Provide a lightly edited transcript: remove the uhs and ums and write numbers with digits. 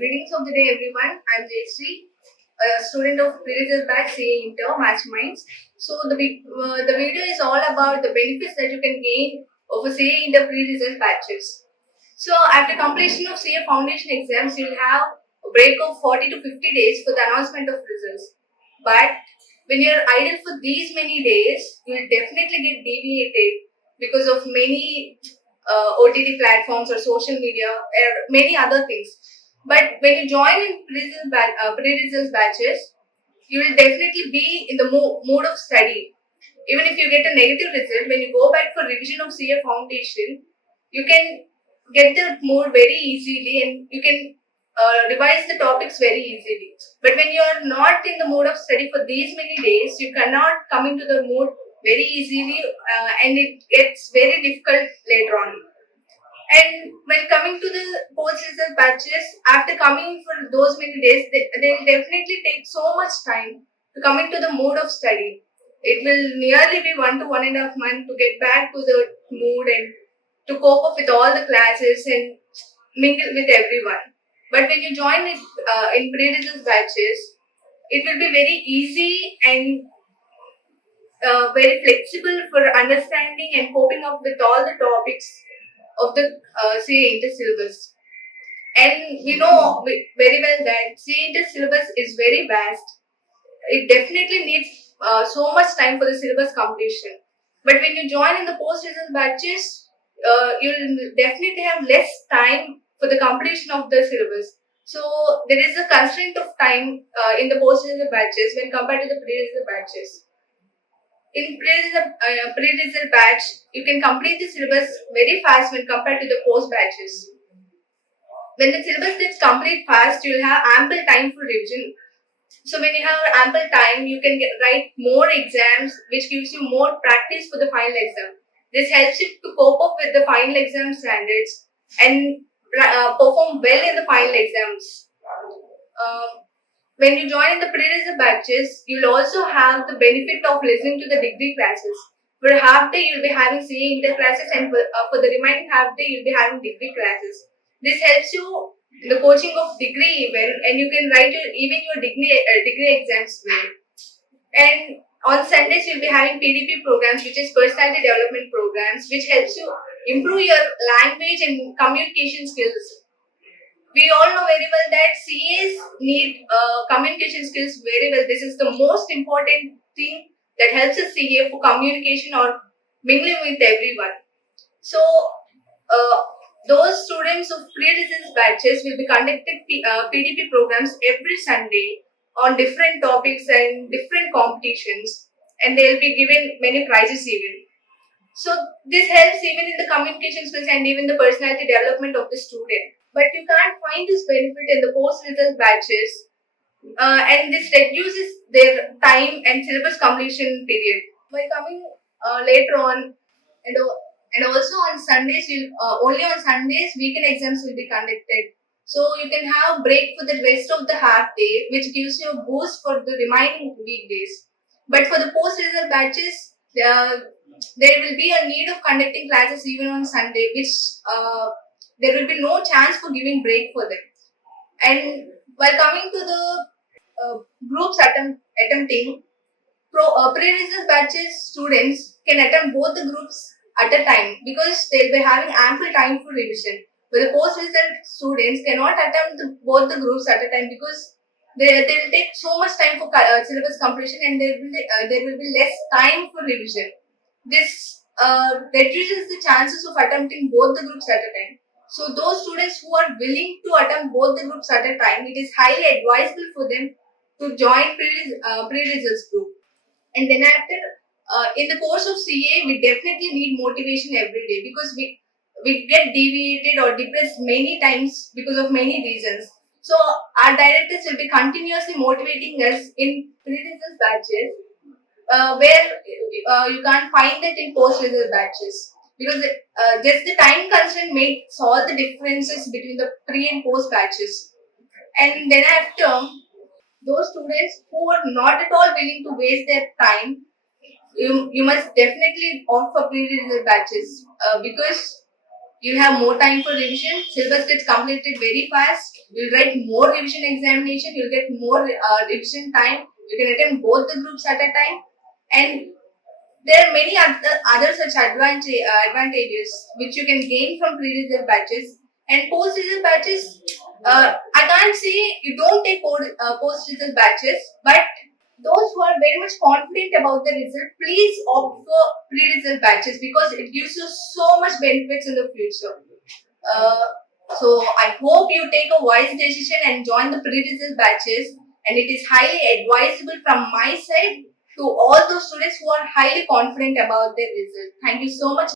Greetings of the day, everyone. I'm Jayashree, a student of pre-result batch CA Inter Masterminds. So the video is all about the benefits that you can gain of a CA Inter pre-result batches. So after completion of CA foundation exams, you'll have a break of 40 to 50 days for the announcement of results. But when you're idle for these many days, you'll definitely get deviated because of many OTT platforms or social media or many other things. But when you join in pre-results batches, you will definitely be in the mood of study. Even if you get a negative result, when you go back for revision of CA foundation, you can get the mood very easily and you can revise the topics very easily. But when you are not in the mood of study for these many days, you cannot come into the mood very easily and it gets very difficult later on. And when coming to the post-result batches, after coming for those many days, they'll definitely take so much time to come into the mood of study. It will nearly be 1 to 1.5 months to get back to the mood and to cope up with all the classes and mingle with everyone. But when you join it in pre-results batches, it will be very easy and very flexible for understanding and coping up with all the topics of the CA Inter syllabus. And we know very well that CA Inter syllabus is very vast. It definitely needs so much time for the syllabus completion. But when you join in the post-result batches, you'll definitely have less time for the completion of the syllabus. So there is a constraint of time in the post-result batches when compared to the pre-result batches. In pre-result batch, you can complete the syllabus very fast when compared to the post batches. When the syllabus gets complete fast, you'll have ample time for revision. So when you have ample time, you can write more exams, which gives you more practice for the final exam. This helps you to cope up with the final exam standards and perform well in the final exams. Uh, when you join the pre-result batches, you'll also have the benefit of listening to the degree classes. For a half day, you'll be having CA Inter classes, and for the remaining half day, you'll be having degree classes. This helps you in the coaching of degree even, and you can write even your degree exams well. And on Sundays, you'll be having PDP programs, which is personality development programs, which helps you improve your language and communication skills. We all know very well that CAs need communication skills very well. This is the most important thing that helps a CA for communication or mingling with everyone. So, uh, those students of pre-results batches will be conducting PDP programs every Sunday on different topics and different competitions, and they will be given many prizes even. So this helps even in the communication skills and even the personality development of the student. But you can't find this benefit in the post-result batches, and this reduces their time and syllabus completion period. By coming later on, and and also on Sundays, only on Sundays weekend exams will be conducted. So you can have break for the rest of the half day, which gives you a boost for the remaining weekdays. But for the post-result batches, there will be a need of conducting classes even on Sunday, which there will be no chance for giving break for them. And while coming to the groups attempting, pre-research batches students can attempt both the groups at a time because they'll be having ample time for revision. But the post-result students cannot attempt both the groups at a time because they'll take so much time for syllabus completion and there will be less time for revision. This reduces the chances of attempting both the groups at a time. So those students who are willing to attempt both the groups at a time, it is highly advisable for them to join pre-results group. And then after, in the course of CA, we definitely need motivation every day because we get deviated or depressed many times because of many reasons. So our directors will be continuously motivating us in pre-results batches, where you can't find it in post-result batches because just the time constraint makes all the differences between the pre and post batches. And then after, those students who are not at all willing to waste their time, you must definitely opt for pre-result batches because You'll have more time for revision. Syllabus gets completed very fast. You'll write more revision examination. You'll get more revision time. You can attempt both the groups at a time. And there are many other such advantages which you can gain from pre-result batches and post-result batches. I can't say you don't take post-result batches, but those who are very much confident about the result, please opt for pre-result batches because it gives you so much benefits in the future. Uh, so I hope you take a wise decision and join the pre-result batches. And it is highly advisable from my side to all those students who are highly confident about their result. Thank you so much.